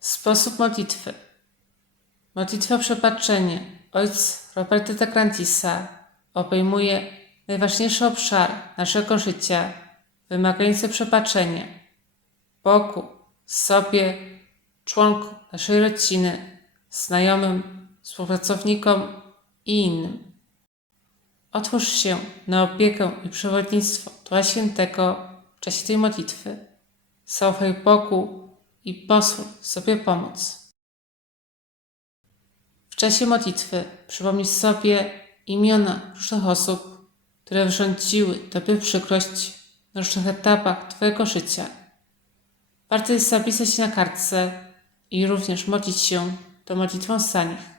Sposób modlitwy. Modlitwa o przebaczenie ojca Roberta de Grantisa obejmuje najważniejszy obszar naszego życia, wymagający przebaczenia Bogu, sobie, członkom naszej rodziny, znajomym, współpracownikom i innym. Otwórz się na opiekę i przewodnictwo Ducha Świętego w czasie tej modlitwy. Zaufaj Bogu i pozwól sobie pomóc. W czasie modlitwy przypomnij sobie imiona różnych osób, które wyrządziły Tobie przykrość na różnych etapach Twojego życia. Warto jest zapisać na kartce i również modlić się tą modlitwą za nich.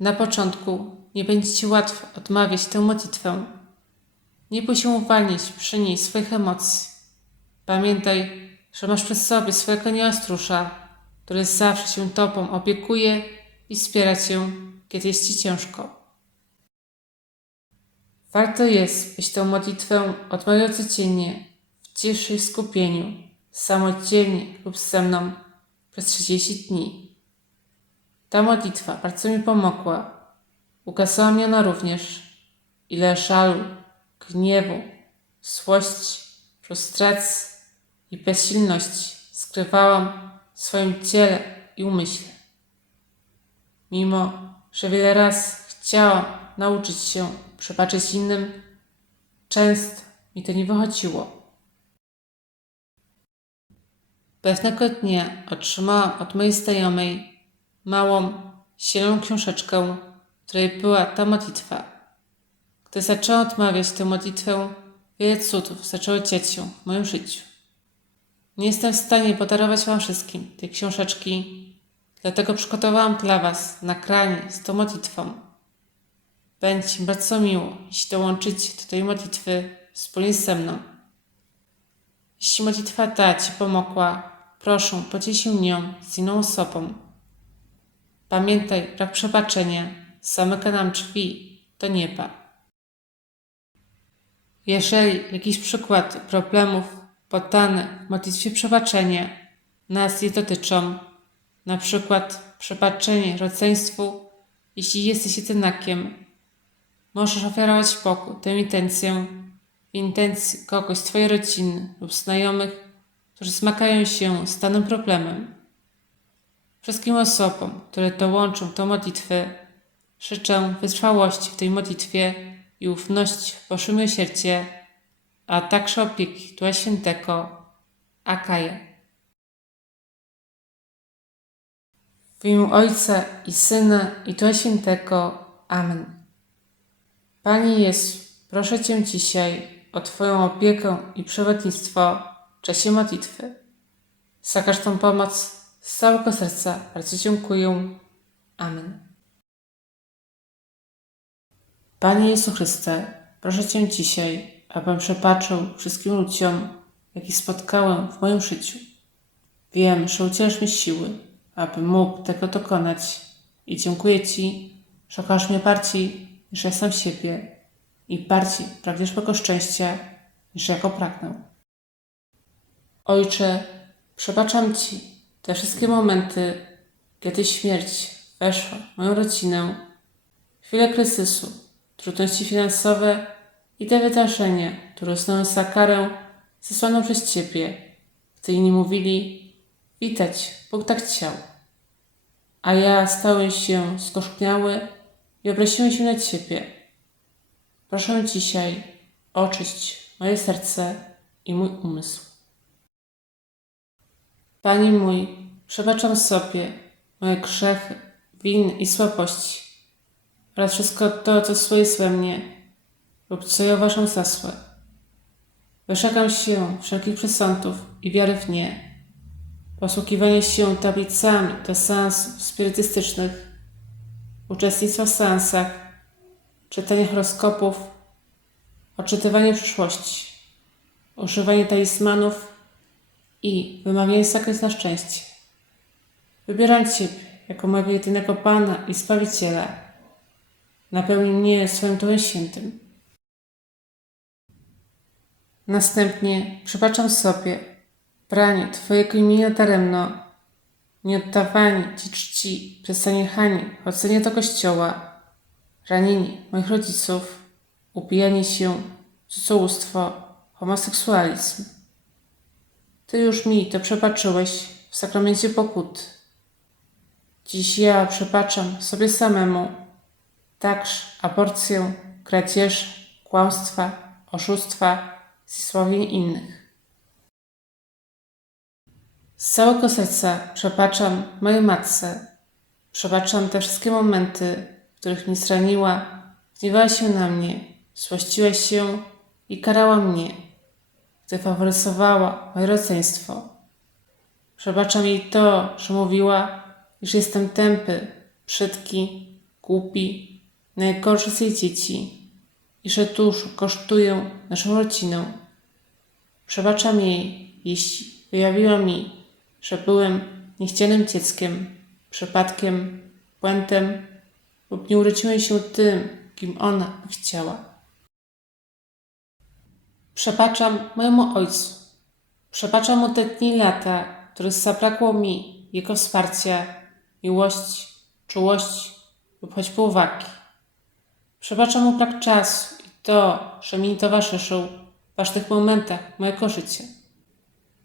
Na początku nie będzie Ci łatwo odmawiać tę modlitwę. Nie bój się uwalniać przy niej swoich emocji. Pamiętaj, że masz przy sobie swojego nieostrusza, który zawsze się Tobą opiekuje i wspiera Cię, kiedy jest Ci ciężko. Warto jest, byś tę modlitwę odmawiał codziennie, w ciszy i skupieniu, samodzielnie lub ze mną przez 30 dni. Ta modlitwa bardzo mi pomogła. Ukazała mi ona również, ile żalu, gniewu, złości, frustracji i bezsilności skrywałam w swoim ciele i umyśle. Mimo, że wiele razy chciałam nauczyć się przebaczyć innym, często mi to nie wychodziło. Pewnego dnia otrzymałam od mojej znajomej małą, zieloną książeczkę, w której była ta modlitwa. Gdy zaczęłam odmawiać tę modlitwę, wiele cudów zaczęło dziać się w moim życiu. Nie jestem w stanie podarować Wam wszystkim tej książeczki, dlatego przygotowałam dla Was nagranie z tą modlitwą. Będzie mi bardzo miło, jeśli dołączycie do tej modlitwy wspólnie ze mną. Jeśli modlitwa ta Ci pomogła, proszę podziel się nią z inną osobą. Pamiętaj, brak przebaczenia zamyka nam drzwi do nieba. Jeżeli jakiś przykład problemów poddany w modlitwie przebaczenia nas nie dotyczą, na przykład przebaczenie rodzeństwu, jeśli jesteś jedynakiem, możesz ofiarować Bogu tę intencję intencji kogoś z Twojej rodziny lub znajomych, którzy zmagają się z danym problemem. Wszystkim osobom, które dołączą do modlitwy, życzę wytrwałości w tej modlitwie i ufności w Boże miłosierdzie, a także opieki Ducha Świętego, Akaja. W imię Ojca i Syna i Ducha Świętego. Amen. Panie Jezu, proszę Cię dzisiaj o Twoją opiekę i przewodnictwo w czasie modlitwy. Za każdą pomoc z całego serca bardzo dziękuję. Amen. Panie Jezu Chryste, proszę Cię dzisiaj, abym przebaczył wszystkim ludziom, jakich spotkałem w moim życiu. Wiem, że udzielasz mi siły, abym mógł tego dokonać i dziękuję Ci, że kochasz mnie bardziej niż ja sam siebie i bardziej pragniesz mego szczęścia niż ja go pragnę. Ojcze, przebaczam Ci te wszystkie momenty, kiedy śmierć weszła w moją rodzinę, chwile kryzysu, trudności finansowe i te wydarzenia, które uznałem za karę zesłaną przez Ciebie, gdy inni mówili, witać, Bóg tak chciał. A ja stałem się skoszkniały i obraziłem się na Ciebie. Proszę dzisiaj oczyść moje serce i mój umysł. Panie mój, przebaczam sobie moje grzechy, winy i słabości oraz wszystko to, co jest we mnie co ja uważam za złe. Wyrzekam się wszelkich przesądów i wiary w nie. Posługiwanie się tablicami do seansów spirytystycznych, uczestnictwo w seansach, czytanie horoskopów, odczytywanie przyszłości, używanie talizmanów i wymawianie sekret na szczęście. Wybieram Ciebie jako mojego jedynego Pana i Zbawiciela. Napełnij mnie swoim Duchem Świętym. Następnie przebaczam sobie branie Twojego imienia daremno nieoddawani Ci czci przez zaniechanie chodzenia do kościoła, ranienie moich rodziców, upijanie się, cudzołóstwo, homoseksualizm. Ty już mi to przebaczyłeś w sakramencie pokuty. Dziś ja przebaczam sobie samemu także aborcję, kradzież, kłamstwa, oszustwa i sławień innych. Z całego serca przebaczam mojej matce. Przebaczam te wszystkie momenty, w których mnie zraniła, gniewała się na mnie, złościła się i karała mnie, gdy faworyzowała moje rodzeństwo. Przebaczam jej to, że mówiła, iż jestem tępy, brzydki, głupi, najgorszy z jej dzieci i że tuż kosztuję naszą rodzinę. Przebaczam jej, jeśli wyjawiła mi, że byłem niechcianym dzieckiem, przypadkiem, błędem lub nie urodziłem się tym, kim ona chciała. Przebaczam mojemu ojcu. Przebaczam mu te dni lata, których zabrakło mi jego wsparcia, miłości, czułości lub choćby uwagi. Przebaczam mu brak czasu to, że mi nie towarzyszył w ważnych momentach mojego życia.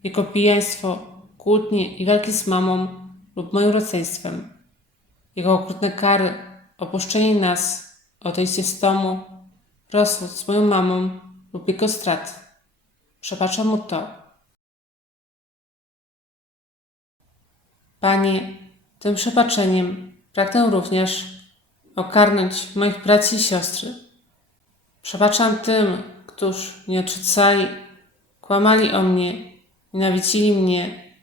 Jego pijaństwo, kłótnie i walki z mamą lub moim rodzeństwem. Jego okrutne kary, opuszczenie nas, odejście z domu, rozwód z moją mamą lub jego straty. Przebaczam mu to. Panie, tym przebaczeniem pragnę również okarnąć moich braci i siostry. Przebaczam tym, którzy mnie odrzucali, kłamali o mnie, nienawidzili mnie,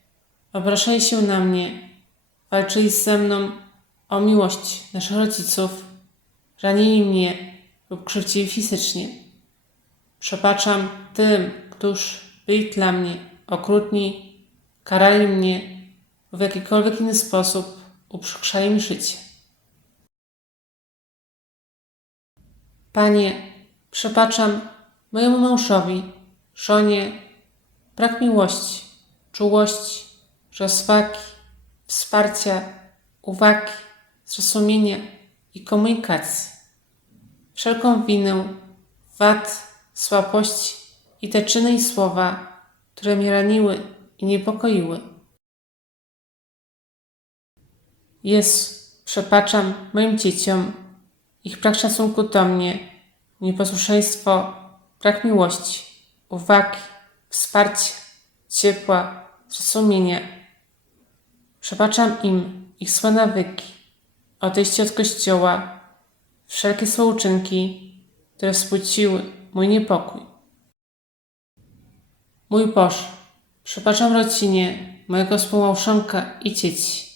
obrażali się na mnie, walczyli ze mną o miłość naszych rodziców, ranili mnie lub krzywdzili fizycznie. Przebaczam tym, którzy byli dla mnie okrutni, karali mnie w jakikolwiek inny sposób uprzykrzali mi życie. Panie, przebaczam mojemu mężowi, żonie, brak miłości, czułości, rozwagi, wsparcia, uwagi, zrozumienia i komunikacji. Wszelką winę, wad, słabości i te czyny i słowa, które mnie raniły i niepokoiły. Jezu, przebaczam moim dzieciom ich brak szacunku do mnie, nieposłuszeństwo, brak miłości, uwagi, wsparcia, ciepła, zrozumienia. Przebaczam im ich złe nawyki, odejście od kościoła, wszelkie złe uczynki, które wzbudziły mój niepokój. Mój Boże, przebaczam rodzinie mojego współmałżonka i dzieci,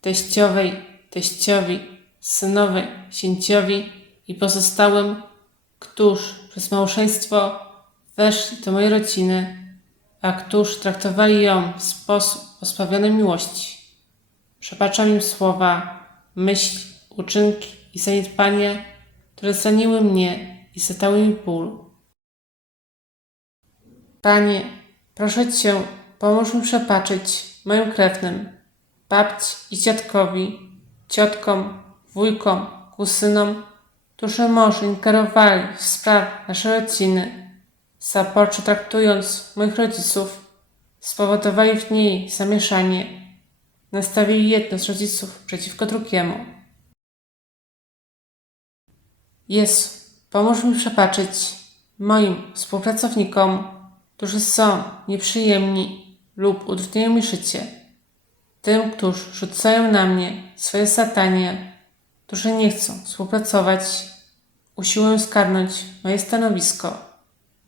teściowej, teściowi, synowej, sięciowi i pozostałym, którzy przez małżeństwo weszli do mojej rodziny, a którzy traktowali ją w sposób pozbawiony miłości. Przebaczam im słowa, myśli, uczynki i zaniedbania, które zraniły mnie i zadały mi ból. Panie, proszę Cię, pomóż mi przebaczyć moim krewnym, babci i dziadkowi, ciotkom, wujkom, kusynom, może ingerowali w sprawy naszej rodziny, zaporczo traktując moich rodziców, spowodowali w niej zamieszanie, nastawili jedno z rodziców przeciwko drugiemu. Jezu, pomóż mi przebaczyć moim współpracownikom, którzy są nieprzyjemni lub utrudniają mi życie, tym, którzy rzucają na mnie swoje satanie, którzy nie chcą współpracować, usiłują skarnąć moje stanowisko.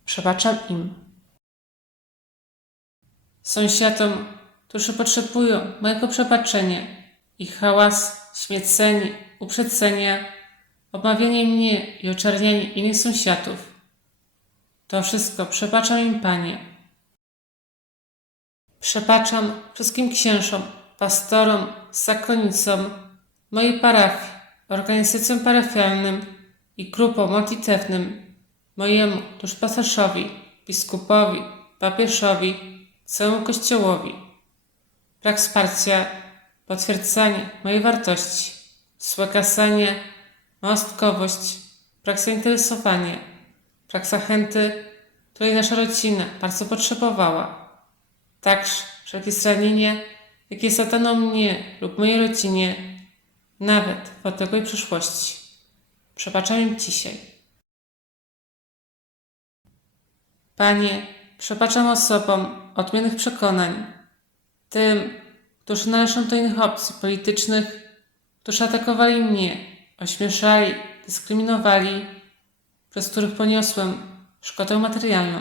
Przebaczam im. Sąsiadom, którzy potrzebują mojego przebaczenia, ich hałas, śmiecenie, uprzedzenia, obawianie mnie i oczernianie innych sąsiadów. To wszystko przebaczam im, Panie. Przebaczam wszystkim księżom, pastorom, zakonnicom, mojej parafii, organizacjom parafialnym i grupom modlitewnym, mojemu duszpasterzowi, biskupowi, papieżowi, całemu Kościołowi. Brak wsparcia, potwierdzanie mojej wartości, słekasanie, małostkowość, brak zainteresowania, brak zachęty, której nasza rodzina bardzo potrzebowała. Także wszelkie zranienie, jakie zadano mnie lub mojej rodzinie, nawet w odległej przyszłości. Przebaczam dzisiaj. Panie, przebaczam osobom odmiennych przekonań, tym, którzy należą do innych opcji politycznych, którzy atakowali mnie, ośmieszali, dyskryminowali, przez których poniosłem szkodę materialną.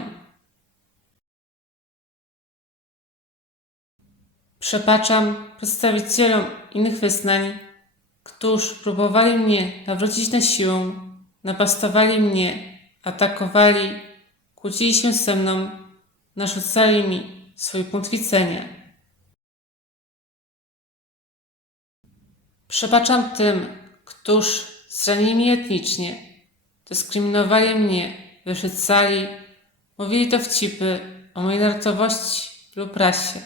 Przebaczam przedstawicielom innych wyznań, którzy próbowali mnie nawrócić na siłę, napastowali mnie, atakowali, kłócili się ze mną, narzucali mi swój punkt widzenia. Przebaczam tym, którzy zranili mnie etnicznie, dyskryminowali mnie, wyrzucali, mówili dowcipy o mojej narodowości lub rasie,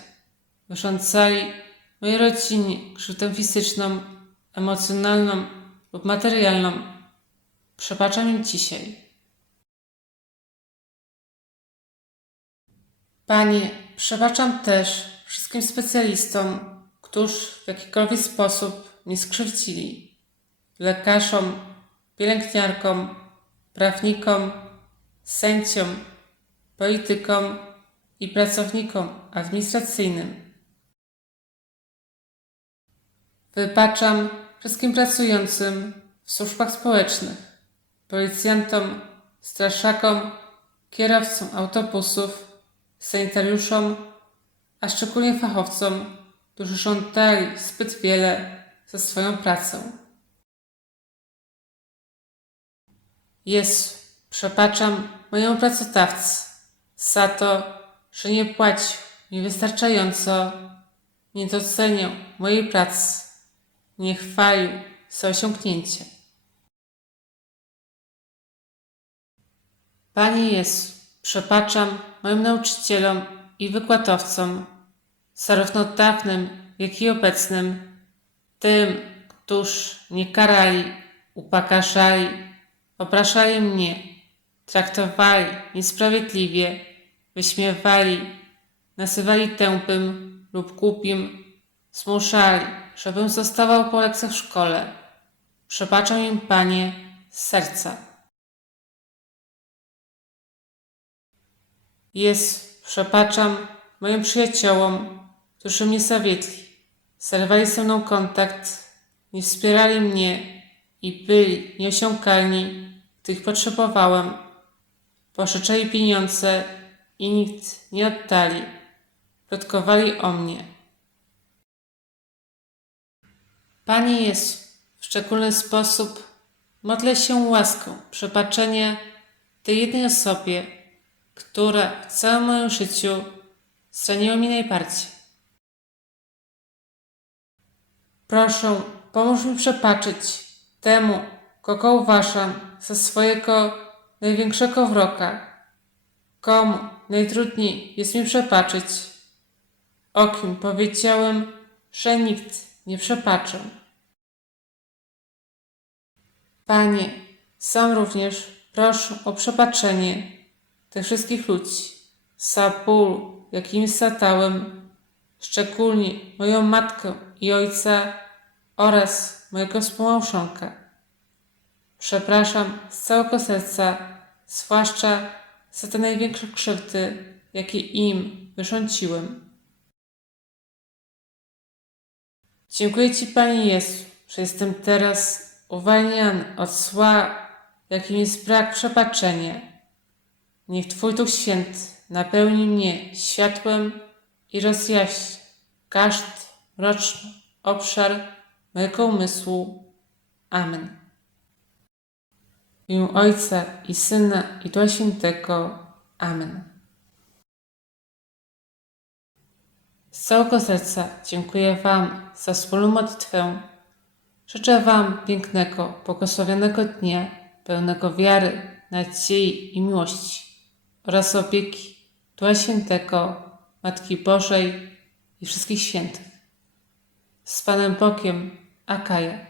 wyrządzali mojej rodzinie krzywdę fizyczną, emocjonalną lub materialną. Przebaczam im dzisiaj. Panie, przebaczam też wszystkim specjalistom, którzy w jakikolwiek sposób mnie skrzywdzili. Lekarzom, pielęgniarkom, prawnikom, sędziom, politykom i pracownikom administracyjnym. Wybaczam wszystkim pracującym w służbach społecznych, policjantom, strażakom, kierowcom autobusów, sanitariuszom, a szczególnie fachowcom, którzy żądali zbyt wiele za swoją pracę. Jezu, przebaczam mojemu pracodawcy za to, że nie płacił mi wystarczająco, nie doceniał mojej pracy, nie chwalił za osiągnięcie. Panie Jezu, przebaczam moim nauczycielom i wykładowcom, zarówno dawnym, jak i obecnym, tym, którzy mnie karali, upakarzali, opraszali mnie, traktowali niesprawiedliwie, wyśmiewali, nazywali tępym lub głupim, zmuszali, żebym zostawał po lekcjach w szkole. Przebaczam im, Panie, z serca. Jest, przebaczam moim przyjaciołom, którzy mnie zawiedli, zerwali ze mną kontakt, nie wspierali mnie i byli nieosiąkalni, gdy potrzebowałem. Pożyczali pieniądze i nikt nie oddali. Plotkowali o mnie. Panie Jezu, w szczególny sposób modlę się łaską przebaczenia tej jednej osobie, która w całym moim życiu zraniła mi najbardziej. Proszę, pomóż mi przebaczyć temu, kogo uważam za swojego największego wroga. Komu najtrudniej jest mi przebaczyć? O kim powiedziałem, że nikt nie przebaczę. Panie, sam również proszę o przebaczenie tych wszystkich ludzi za ból, jakim zadałem, szczególnie moją matkę i ojca oraz mojego współmałżonka. Przepraszam z całego serca, zwłaszcza za te największe krzywdy, jakie im wyrządziłem. Dziękuję Ci, Panie Jezu, że jestem teraz uwalniany od zła, jakim jest brak przebaczenia. Niech Twój Duch Święty napełni mnie światłem i rozjaśni każdy mroczny obszar mojego umysłu. Amen. W imię Ojca i Syna i Ducha Świętego. Amen. Całego serca dziękuję Wam za wspólną modlitwę. Życzę Wam pięknego, błogosławionego dnia, pełnego wiary, nadziei i miłości oraz opieki Ducha Świętego, Matki Bożej i wszystkich świętych. z panem Bokiem, Akaja.